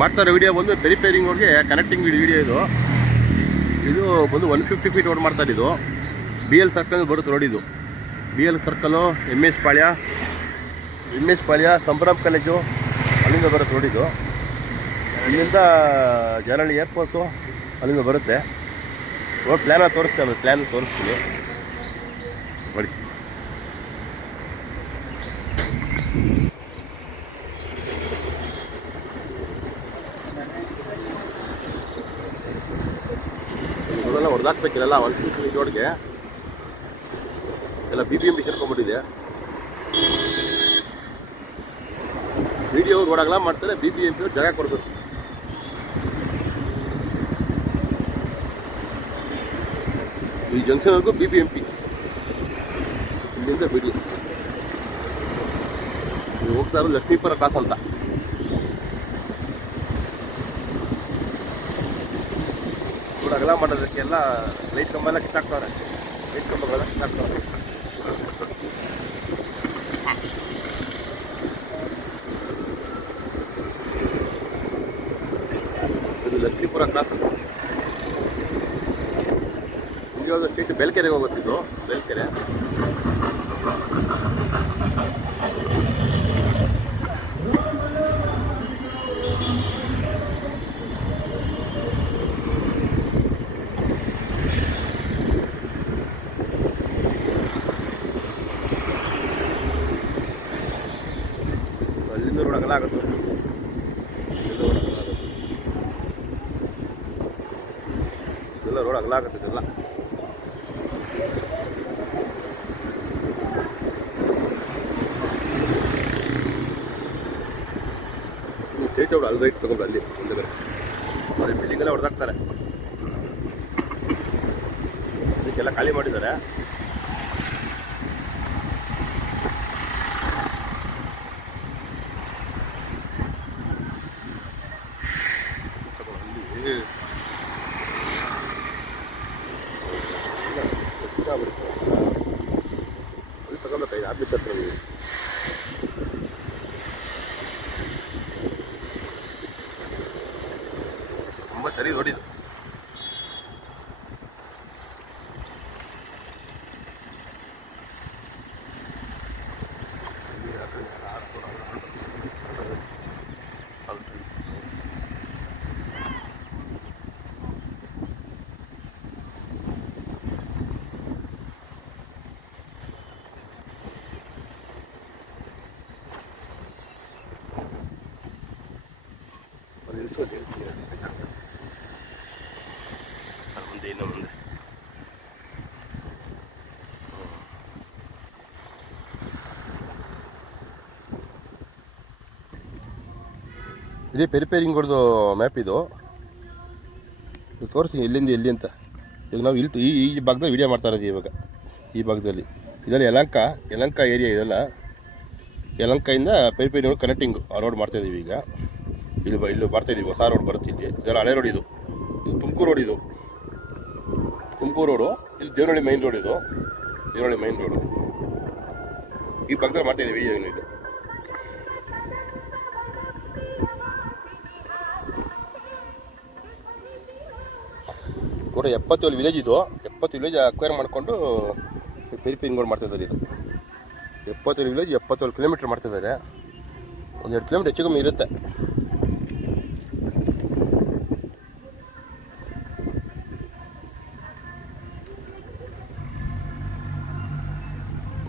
ಮಾಡ್ತಾರೆ ವಿಡಿಯೋ ಬಂದು ಪೆರಿಪೇರಿಂಗ್ ರೋಡ್ಗೆ ಕನೆಕ್ಟಿಂಗ್ ವಿಡಿಯೋ ಇದು ಬಂದು 150 ಫೀಟ್ ರೋಡ್ ಮಾಡ್ತಾರೆ. ಇದು BL ಸರ್ಕಲ್ ಬರುತ್ತೆ ರೋಡ್. ಇದು BL ಸರ್ಕಲು ಎಮ್ ಎಸ್ ಪಾಳ್ಯ ಸಂಭ್ರಮ್ ಕಾಲೇಜು ಅಲ್ಲಿಂದ ಬರುತ್ತೆ ರೋಡ್. ಇದು ಅಲ್ಲಿಂದ ಜನರಲ್ ಏರ್ಫೋರ್ಸು ಅಲ್ಲಿಂದ ಬರುತ್ತೆ ರೋಡ್. ಪ್ಲ್ಯಾನ ತೋರಿಸ್ತೀನಿ ನೋಡಿ. ರೋಡೆಲ್ಲ ಹೊಡೆದಾಕ್ಬೇಕಿಲ್ಲ 150 ಫೀಟ್ ರೋಡ್ಗೆ ಎಲ್ಲ BBMP ಸೇರ್ಕೊಂಡ್ಬಿಟ್ಟಿದೆ. ವಿಡಿಯೋ ರೋಡ್ ಅಗಲ ಮಾಡ್ತಾರೆ, BBMP ಜಾಗ ಕೊಡಬೇಕು. ಈ ಜಂಕ್ಷನ್ವರೆಗೂ BBMP, ಇಲ್ಲಿಂದ ಬಿಡಿ ಹೋಗ್ತಾ ಇರೋದು ಲಕ್ಷ್ಮೀಪುರ ಕ್ರಾಸ್ ಅಂತ. ರೋಡ್ ಅಗಲ ಮಾಡೋದಕ್ಕೆ ಎಲ್ಲ ಲೈಟ್ ಕಂಬ ಎಲ್ಲ ಕಿತ್ತಾಕ್ತವ್ರೆ. ಲೈಟ್ ಕಂಬಗಳೆಲ್ಲ ಕಿತ್ತಾಕ್ತವ್ರೆ. ಇದು ಲಕ್ಷ್ಮೀಪುರ ಕ್ರಾಸ್. ಇವಾಗ ಸ್ಟ್ರೀಟ್ ಬೆಲ್ಕೆರೆಗೆ ಹೋಗುತ್ತಿದ್ದು. ಬೆಲ್ಕೆರೆ ಅಲ್ಲಿಂದ ರೋಡ್ ಅಗಲ ಆಗುತ್ತೆ. ಇದೆಲ್ಲ ರೋಡ್ ಅಗಲ ಆಗುತ್ತೆ. ಇದೆಲ್ಲ ಸ್ಟ್ರೈಟ್ ಔಟ್ ಅಲ್ಲಿ ರೈಟ್ ತಗೊಂಡು ಅಲ್ಲಿ ಮುಂದೆ ಅದೇ ಬಿಲ್ಡಿಂಗ್ ಎಲ್ಲ ಹೊಡೆದಾಕ್ತಾರೆ. ಇದಕ್ಕೆಲ್ಲ ಖಾಲಿ ಮಾಡಿದ್ದಾರೆ. ಅಲ್ಲಿ ತಗೋಬೇಕಾಗಿದೆ ಆಫೀಸ್ ಹತ್ರ. ತುಂಬ ಸರಿ ನೋಡಿದ್ದು. ಮುಂದೆ ಇನ್ನು ಮುಂದೆ ಇದೇ ಪೆರಿಪೇರಿಂಗ್ ರೋಡ್ದು ಮ್ಯಾಪ್. ಇದು ತೋರಿಸ್ತೀನಿ ಎಲ್ಲಿಂದ ಎಲ್ಲಿ ಅಂತ. ಈಗ ನಾವು ಇಲ್ಲಿ ಈ ಭಾಗದಲ್ಲಿ ವಿಡಿಯೋ ಮಾಡ್ತಾ ಇರೋದು. ಇವಾಗ ಈ ಭಾಗದಲ್ಲಿ ಇದೆಲ್ಲ ಯಲಂಕ ಏರಿಯಾ. ಇದೆಲ್ಲ ಯಲಂಕದಿಂದ ಪೆರಿಪೇರಿಂಗ್ ರೋಡ್ ಕನೆಕ್ಟಿಂಗ್ ರೋಡ್ ಮಾಡ್ತಾಯಿದ್ದೀವಿ. ಈಗ ಇಲ್ಲಿ ಬರ್ತಾಯಿದ್ದೀವಿ. ಹೊಸ ರೋಡ್ ಬರುತ್ತೆ ಇಲ್ಲಿ. ಇದೆಲ್ಲ ಹಳೆ ರೋಡ್. ಇದು ತುಮಕೂರು ರೋಡ್. ಇದು ತುಮಕೂರು ರೋಡು. ಇಲ್ಲಿ ದೇವನಹಳ್ಳಿ ಮೈನ್ ರೋಡ್. ಇದು ದೇವನಹಳ್ಳಿ ಮೈನ್ ರೋಡು. ಈ ಭಾಗದಲ್ಲಿ ಮಾಡ್ತಾಯಿದ್ದೀವಿ ವಿಡಿಯೋ. ಇದು 177 ವಿಲೇಜ್. ಇದು 70 ವಿಲೇಜ್ ಅಕ್ವೈರ್ ಮಾಡಿಕೊಂಡು ಪೆರಿಪೇರಿಂಗ್ ರೋಡ್ ಮಾಡ್ತಾಯಿದ್ದಾರೆ. ಇದು 70 ವಿಲೇಜ್ 77 ಕಿಲೋಮೀಟ್ರ್ ಮಾಡ್ತಾಯಿದ್ದಾರೆ. 1-2 ಕಿಲೋಮೀಟ್ರ್ ಹೆಚ್ಚು ಕಮ್ಮಿ ಇರುತ್ತೆ.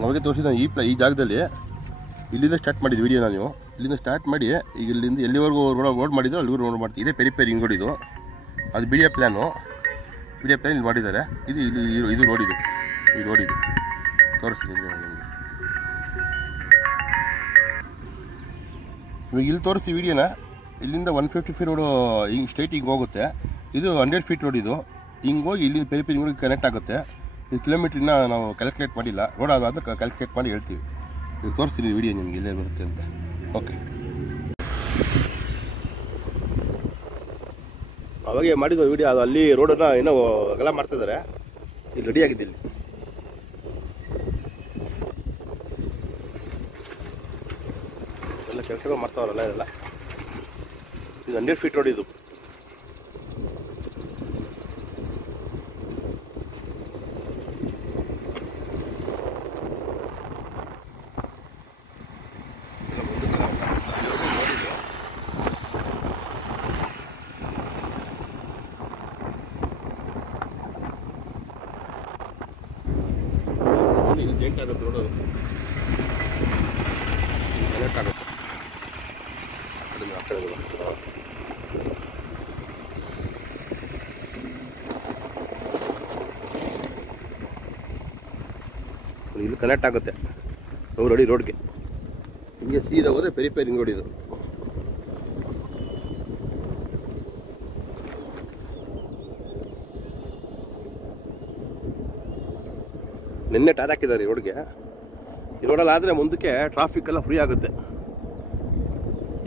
ನಮಗೆ ತೋರಿಸಿದ ಈ ಜಾಗದಲ್ಲಿ ಇಲ್ಲಿಂದ ಸ್ಟಾರ್ಟ್ ಮಾಡಿದ್ದು ವಿಡಿಯೋನ. ನೀವು ಇಲ್ಲಿಂದ ಸ್ಟಾರ್ಟ್ ಮಾಡಿ ಈಗ ಇಲ್ಲಿಂದ ಎಲ್ಲಿವರೆಗೂ ರೋಡ್ ಮಾಡಿದ್ರು ಅಲ್ಲಿವರೆಗೂ ರೋಡ್ ಮಾಡ್ತೀವಿ. ಇದೇ ಪೆರಿಪೇರಿಂಗ್ ರೋಡ್. ಇದು ಅದು ಬಿಡಿಯ ಪ್ಲ್ಯಾನ್ ಇಲ್ಲಿ ಮಾಡಿದ್ದಾರೆ. ಇದು ರೋಡ್. ಈ ರೋಡ್ ಇದು ತೋರಿಸ್ತೀನಿ ನಿಮಗೆ. ಇವಾಗ ಇಲ್ಲಿ ತೋರಿಸ್ತೀವಿ ವಿಡಿಯೋನ. ಇಲ್ಲಿಂದ 150 ಫೀಟ್ ರೋಡು ಹಿಂಗೆ ಸ್ಟ್ರೈಟ್ ಹಿಂಗೆ ಹೋಗುತ್ತೆ. ಇದು 100 ಫೀಟ್ ರೋಡ್. ಇದು ಹಿಂಗೆ ಹೋಗಿ ಇಲ್ಲಿಂದ ಪೆರಿಪೇರಿಂಗ್ ರೋಡ್ಗೆ ಕನೆಕ್ಟ್ ಆಗುತ್ತೆ. ಇದು ಕಿಲೋಮೀಟ್ರಿನ ನಾವು ಕ್ಯಾಲ್ಕುಲೇಟ್ ಮಾಡಿಲ್ಲ. ರೋಡ್ ಆದ ಕ್ಯಾಲ್ಕುಲೇಟ್ ಮಾಡಿ ಹೇಳ್ತೀವಿ. ಈಗ ತೋರಿಸ್ತೀನಿ ವಿಡಿಯೋ ನಿಮಗೆ ಇಲ್ಲೇ ಬರುತ್ತೆ ಅಂತ. ಓಕೆ, ಅವಾಗೆ ಮಾಡಿದ್ವಿ ವಿಡಿಯೋ. ಅದು ಅಲ್ಲಿ ರೋಡನ್ನು ಏನೋ ಅಗಲ ಮಾಡ್ತಿದ್ದಾರೆ. ಇಲ್ಲಿ ರೆಡಿ ಆಗಿದೆ. ಇಲ್ಲಿ ಎಲ್ಲ ಕೆಲಸಗಳು ಮಾಡ್ತಾವ್ರಲ್ಲ ಇದೆಲ್ಲ. ಇದು 100 ಫೀಟ್ ರೋಡ್ ಇದು. ಇಲ್ಲಿ ಜಂಕ್ ಆಗುತ್ತೆ ರೋಡು, ಕನೆಕ್ಟ್ ಆಗುತ್ತೆ. ಇಲ್ಲಿ ಕನೆಕ್ಟ್ ಆಗುತ್ತೆ 100 ಅಡಿ ರೋಡ್ಗೆ. ಹಿಂಗೆ ಸೀದಾ ಹೋದರೆ ಪೆರಿಪೇರಿಂಗ್ ರೋಡ್ ಇದು. ನಿನ್ನೆ ಟಾರ್ ಹಾಕಿದ್ದಾರೆ ಈ ರೋಡ್ಗೆ. ಈ ರೋಡಲ್ಲಿ ಆದರೆ ಮುಂದಕ್ಕೆ ಟ್ರಾಫಿಕ್ ಎಲ್ಲ ಫ್ರೀ ಆಗುತ್ತೆ.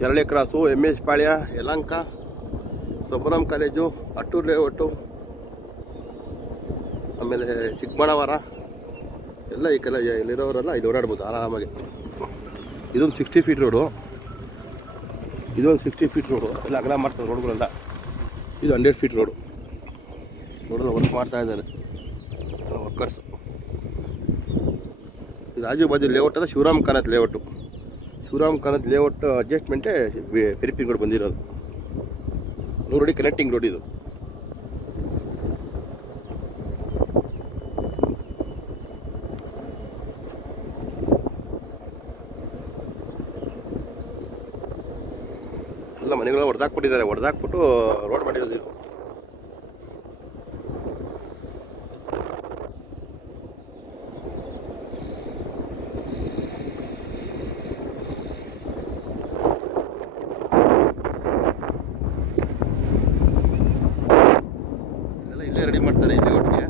ಜರಳಿ ಕ್ರಾಸು, MS ಪಾಳ್ಯ, ಯಲಹಂಕ, ಸಬರಾಮ್ ಕಾಲೇಜು, ಅಟ್ಟೂರು ಲೇಔಟು, ಆಮೇಲೆ ಚಿಕ್ಕಬಳ್ಳಾಪುರ ಎಲ್ಲ ಈ ಕಡೆ ಇಲ್ಲಿರೋರೆಲ್ಲ ಇಲ್ಲಿ ಓಡಾಡ್ಬೋದು ಆರಾಮಾಗಿ. ಇದೊಂದು 60 ಫೀಟ್ ರೋಡು, ಇದೊಂದು 60 ಫೀಟ್ ರೋಡು. ಎಲ್ಲ ಅಗಲ ಮಾಡ್ತಾರೆ ರೋಡ್ಗಳೆಲ್ಲ. ಇದು 100 ಫೀಟ್ ರೋಡು. ರೋಡಲ್ಲಿ ವರ್ಕ್ ಮಾಡ್ತಾ ಇದ್ದಾರೆ ವರ್ಕರ್ಸು. ಇದು ಆಜು ಬಾಜು ಲೇಔಟ್ ಅಲ್ಲ, ಶಿವರಾಮ್ ಕಾನತ್ ಲೇಔಟು. ಶಿವರಾಮ್ ಕಾನತ್ ಲೇಔಟ್ ಅಡ್ಜಸ್ಟ್ಮೆಂಟೇ ಪೆರಿಪೇರಿಂಗ್ ರೋಡ್ ಬಂದಿರೋದು. 100 ಅಡಿ ಕನೆಕ್ಟಿಂಗ್ ರೋಡ್ ಇದು. ಎಲ್ಲ ಮನೆಗಳ ಹೊಡೆದಾಕ್ಬಿಟ್ಟಿದ್ದಾರೆ, ಹೊಡೆದಾಕ್ಬಿಟ್ಟು ರೋಡ್ ಮಾಡಿರೋದು ಇದು. ಇಲ್ಲೇ ರೆಡಿ ಮಾಡ್ತಾರೆ, ಇಲ್ಲೇ ಒಟ್ಟಿಗೆ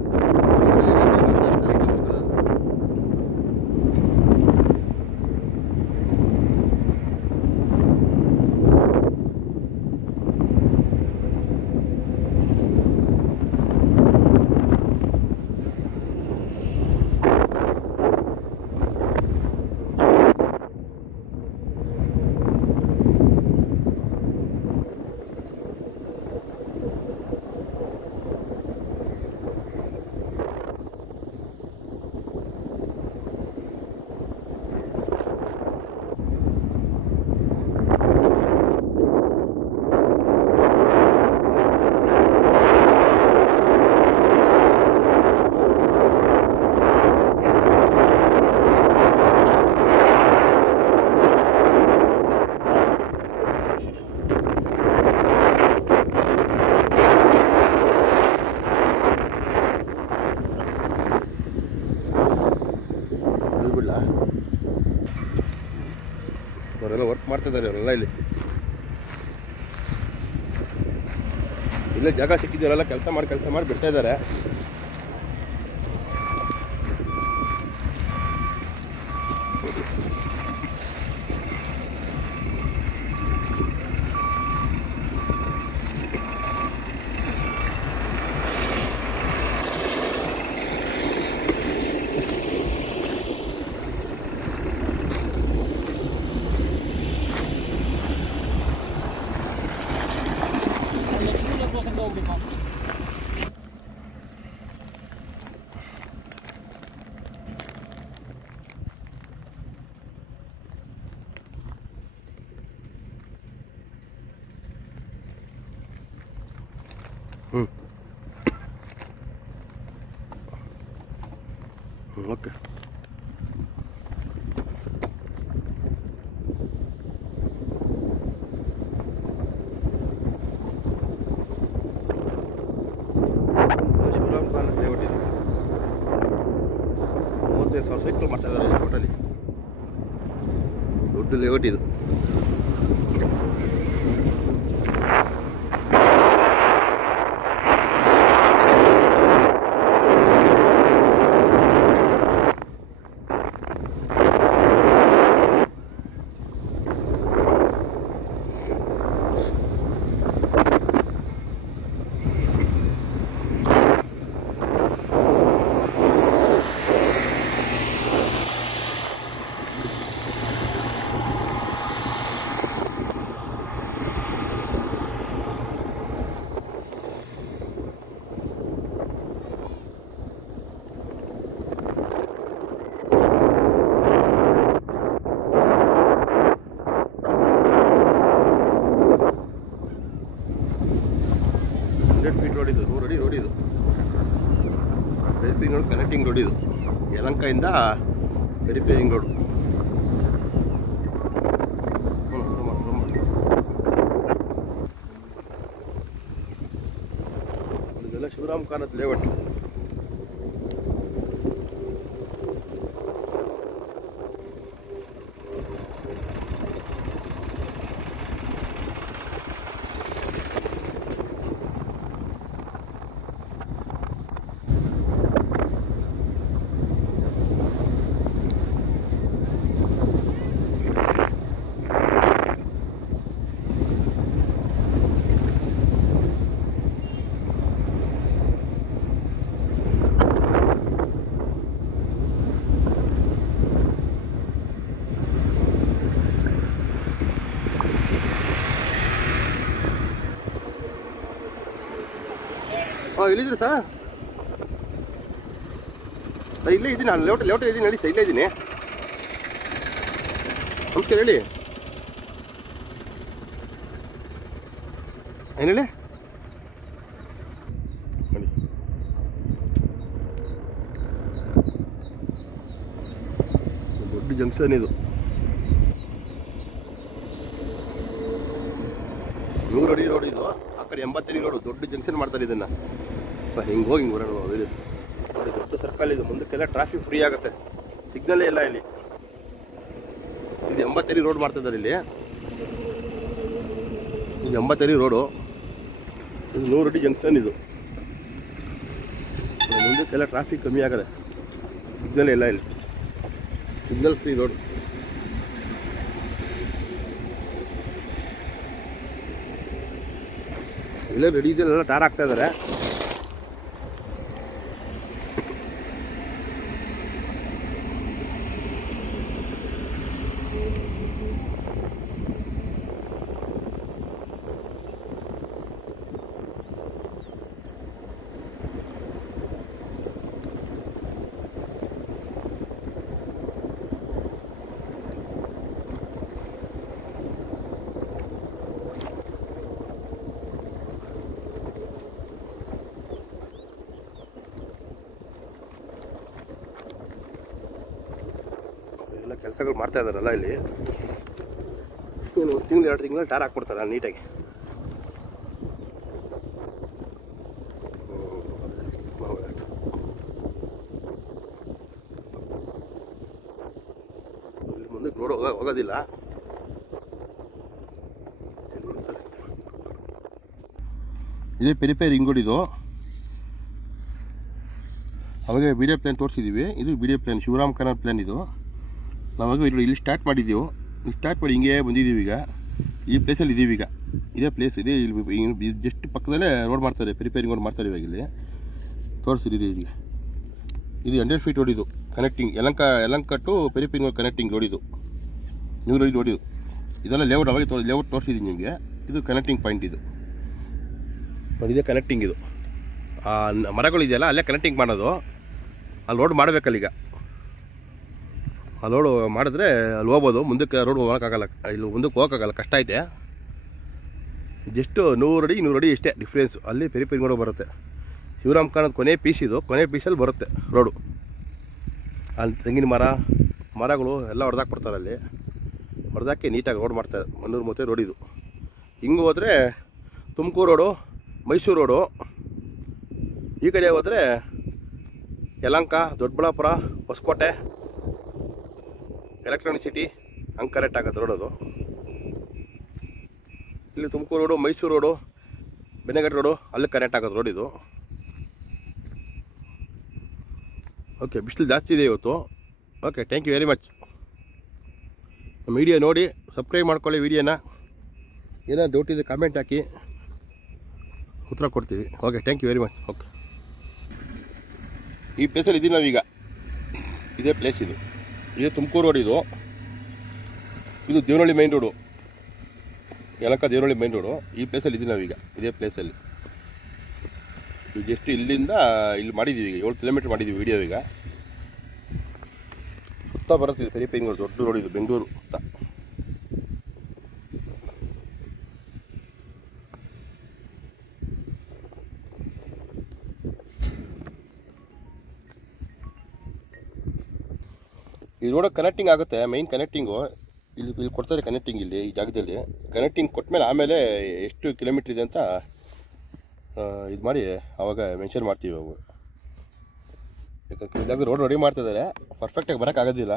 ಅವರೆಲ್ಲ ವರ್ಕ್ ಮಾಡ್ತಿದ್ದಾರೆ. ಅವರೆಲ್ಲ ಇಲ್ಲೇ ಜಾಗ ಸಿಕ್ಕಿದ್ದವರೆಲ್ಲ ಕೆಲಸ ಮಾಡಿ ಬಿಡ್ತಾ ಇದ್ದಾರೆ. ಓಕೆ. ಶಿವರಾಮ್ ಕಾನತ್ ಲೇಔಟ್ ಇದು. 35,000 ಸೈಕಲ್ ಮಾಡ್ತಾ ಇದ್ದಾರೆ ಟೋಟಲಿ. ದೊಡ್ಡ ಲೇಔಟ್ ಇದು. ರೋಡ್ ಇದು, 100 ಅಡಿ ರೋಡ್ ಇದು. ಪೆರಿಪೇರಿಂಗ್ ರೋಡ್ ಕನೆಕ್ಟಿಂಗ್ ರೋಡ್ ಇದು, ಯಲಹಂಕದಿಂದ ಪೆರಿಪೇರಿಂಗ್ ರೋಡ್. ಇದೆಲ್ಲ ಶಿವರಾಮ್ ಕಾನತ್ ಲೇಔಟ್. ಇಲ್ಲಿದ್ರಿ ಸರ್? ಇಲ್ಲೇ ಇದ್ದೀನಿ ನಾನು, ಲೇಔಟ್ ಇದ್ದೀನಿ ಹೇಳಿ ಸರ್, ಇಲ್ಲೇ ಇದ್ದೀನಿ. ನಮಸ್ಕಾರ ಹೇಳಿ, ಏನು ಹೇಳಿ ನೋಡಿ. ದೊಡ್ಡ ಜಂಕ್ಷನ್ ಇದು, 100 ಅಡಿ ರೋಡ್ ಇದು. ಆ ಕಡೆ 80 ಅಡಿ ರೋಡು, ದೊಡ್ಡ ಜಂಕ್ಷನ್ ಮಾಡ್ತಾರೆ ಇದನ್ನು. ಹಿಂಗೆ ಹೋಗಿ ಹಿಂಗೆ ಬರೋಣ ನೋಡಿ, ದೊಡ್ಡ ಸರ್ಕಲ್ ಇದು. ಮುಂದಕ್ಕೆಲ್ಲ ಟ್ರಾಫಿಕ್ ಫ್ರೀ ಆಗುತ್ತೆ, ಸಿಗ್ನಲ್ಲೇ ಇಲ್ಲ ಇಲ್ಲಿ. ಇದು 80 ಅಡಿ ರೋಡ್ ಮಾಡ್ತಿದ್ದಾರೆ ಇಲ್ಲಿ. ಇದು 80 ಅಡಿ ರೋಡು, ಇದು 100 ಅಡಿ ಜಂಕ್ಷನ್ ಇದು. ಮುಂದಕ್ಕೆಲ್ಲ ಟ್ರಾಫಿಕ್ ಕಮ್ಮಿ ಆಗದೆ, ಸಿಗ್ನಲ್ ಇಲ್ಲ ಇಲ್ಲಿ, ಸಿಗ್ನಲ್ ಫ್ರೀ ರೋಡ್. ಇಲ್ಲ ರೆಡಿ ಇದೆಲ್ಲ ಟಾರ್ ಹಾಕ್ತಾ ಇದ್ದಾರೆ. ಎಲ್ಲ ಕೆಲಸಗಳು ಮಾಡ್ತಾ ಇದ್ದಾರಲ್ಲ ಇಲ್ಲಿ. ಏನು 1 ತಿಂಗಳು 2 ತಿಂಗಳು ಟಾರ್ ಹಾಕ್ಬಿಡ್ತಾರೆ ನೀಟಾಗಿ. ಇಲ್ಲಿ ಮುಂದೆ ರೋಡ್ ಹೋಗೋದಿಲ್ಲ. ಇದೇ ಪೆರಿಪೇರಿಂಗ್ ರೋಡ್ ಇದು. ಅವಾಗ ವಿಡಿಯೋ ಪ್ಲ್ಯಾನ್ ತೋರಿಸಿದ್ದೀವಿ. ಇದು video plan, Shivaram Karanth plan ಇದು. ನಾವಾಗ ಇಲ್ಲಿ ಸ್ಟಾರ್ಟ್ ಮಾಡಿದ್ದೀವಿ, ಇಲ್ಲಿ ಸ್ಟಾರ್ಟ್ ಮಾಡಿ ಹಿಂಗೆ ಬಂದಿದ್ದೀವಿ. ಈಗ ಈ ಪ್ಲೇಸಲ್ಲಿ ಇದ್ದೀವಿ. ಈಗ ಇದೇ ಪ್ಲೇಸ್ ಇದೆ, ಇಲ್ಲಿ ಜಸ್ಟ್ ಪಕ್ಕದಲ್ಲೇ ರೋಡ್ ಮಾಡ್ತಾರೆ, ಪೆರಿಪೇರಿಂಗ್ ರೋಡ್ ಮಾಡ್ತಾರೆ. ಇವಾಗ ಇಲ್ಲಿ ತೋರಿಸಿದ್ದೀವಿ. ಈಗ ಇದು 100 ಫೀಟ್ ರೋಡ್ ಇದು, connecting Yelahanka to peripheral ring road connecting road ಇದು, 100 ಅಡಿ ರೋಡ್ ಇದು. ಇದೆಲ್ಲ ಲೇಔಟ್ ಅವಾಗ ಲೇಔಟ್ ತೋರಿಸಿದ್ದೀನಿ ನಿಮಗೆ. ಇದು ಕನೆಕ್ಟಿಂಗ್ ಪಾಯಿಂಟ್ ಇದು, ಇದೇ ಕನೆಕ್ಟಿಂಗ್ ಇದು. ಮರಗಳು ಇದೆಯಲ್ಲ ಅಲ್ಲೇ ಕನೆಕ್ಟಿಂಗ್ ಮಾಡೋದು. ಅಲ್ಲಿ ರೋಡ್ ಮಾಡಬೇಕಲ್ಲೀಗ, ಆ ರೋಡ್ ಮಾಡಿದ್ರೆ ಅಲ್ಲಿ ಹೋಗ್ಬೋದು. ಮುಂದಕ್ಕೆ ರೋಡ್ ಹೋಗೋಕ್ಕಾಗಲ್ಲ, ಇಲ್ಲಿ ಮುಂದಕ್ಕೆ ಹೋಗೋಕ್ಕಾಗಲ್ಲ, ಕಷ್ಟ ಐತೆ. ಜಸ್ಟ್ 100 ಅಡಿ ಇಷ್ಟೇ ಡಿಫ್ರೆನ್ಸು. ಅಲ್ಲಿ ಪೆರಿಪೇರಿಂಗ್ ರೋಡ್ ಬರುತ್ತೆ. ಶಿವರಾಮ್ ಕಾನತ್ ಕೊನೆ ಪೀಸ್ ಇದು, ಕೊನೆ ಪೀಸಲ್ಲಿ ಬರುತ್ತೆ ರೋಡು. ಅಲ್ಲಿ ತೆಂಗಿನ ಮರಗಳು ಎಲ್ಲ ಹೊಡೆದಾಕ್ಬಿಡ್ತಾರೆ. ಅಲ್ಲಿ ಹೊಡೆದಾಕಿ ನೀಟಾಗಿ ರೋಡ್ ಮಾಡ್ತಾರೆ. 130 ರೋಡ್ ಇದು. ಹಿಂಗೆ ಹೋದರೆ ತುಮಕೂರು ರೋಡು, ಮೈಸೂರು ರೋಡು. ಈ ಕಡೆ ಹೋದರೆ ಯಲಹಂಕ, ದೊಡ್ಡಬಳ್ಳಾಪುರ, ಹೊಸಕೋಟೆ, ಎಲೆಕ್ಟ್ರಾನಿಕ್ ಸಿಟಿ ಹಂಗೆ ಕರೆಕ್ಟ್ ಆಗುತ್ತೆ ರೋಡದು. ಇಲ್ಲಿ Tumakuru road, Mysuru road, Bannerghatta road ಅಲ್ಲಿ ಕನೆಕ್ಟ್ ಆಗೋದು ರೋಡ್ ಇದು. ಓಕೆ, ಬಿಸಿಲು ಜಾಸ್ತಿ ಇದೆ ಇವತ್ತು. Okay, thank you very much. ನಮ್ಮ ವಿಡಿಯೋ ನೋಡಿ ಸಬ್ಸ್ಕ್ರೈಬ್ ಮಾಡ್ಕೊಳ್ಳಿ ವಿಡಿಯೋನ. ಏನೋ ಡೌಟ್ ಇದೆ ಕಾಮೆಂಟ್ ಹಾಕಿ, ಉತ್ತರ ಕೊಡ್ತೀವಿ. Okay, thank you very much. Okay, ಈ ಪ್ಲೇಸಲ್ಲಿ ಇದ್ದೀವಿ ನಾವೀಗ. ಇದೇ ಪ್ಲೇಸ್ ಇದು. ಇದು ತುಮಕೂರು ರೋಡ್ ಇದು. ಇದು Devanahalli main road, Yelahanka Devanahalli main road. ಈ ಪ್ಲೇಸಲ್ಲಿ ಇದ್ದೀವಿ ನಾವೀಗ, ಇದೇ ಪ್ಲೇಸಲ್ಲಿ. ಈಗ ಜಸ್ಟ್ ಇಲ್ಲಿಂದ ಇಲ್ಲಿ ಮಾಡಿದ್ದೀವಿ. ಈಗ 7 ಕಿಲೋಮೀಟ್ರ್ ಮಾಡಿದ್ದೀವಿ ವಿಡಿಯೋ. ಈಗ ಸುತ್ತ ಬರುತ್ತಿದೆ ಪೆರಿಪೇರಿಂಗ್ ರೋಡ್, ದೊಡ್ಡ ರೋಡ್ ಇದು, ಬೆಂಗಳೂರು ಸುತ್ತ. ಈ ರೋಡಿಗೆ ಕನೆಕ್ಟಿಂಗ್ ಆಗುತ್ತೆ, ಮೈನ್ ಕನೆಕ್ಟಿಂಗು ಇಲ್ಲಿ ಕೊಡ್ತಾರೆ ಕನೆಕ್ಟಿಂಗ್. ಇಲ್ಲಿ ಈ ಜಾಗದಲ್ಲಿ ಕನೆಕ್ಟಿಂಗ್ ಕೊಟ್ಟಮೇಲೆ ಆಮೇಲೆ ಎಷ್ಟು ಕಿಲೋಮೀಟ್ರ್ ಇದೆ ಅಂತ ಇದು ಮಾಡಿ ಆವಾಗ ಮೆನ್ಷನ್ ಮಾಡ್ತೀವಿ ಅವು. ಯಾಕಂದರೆ ಇದಾಗ ರೋಡ್ ರೆಡಿ ಮಾಡ್ತಿದ್ದಾರೆ, ಪರ್ಫೆಕ್ಟಾಗಿ ಬರೋಕ್ಕಾಗೋದಿಲ್ಲ.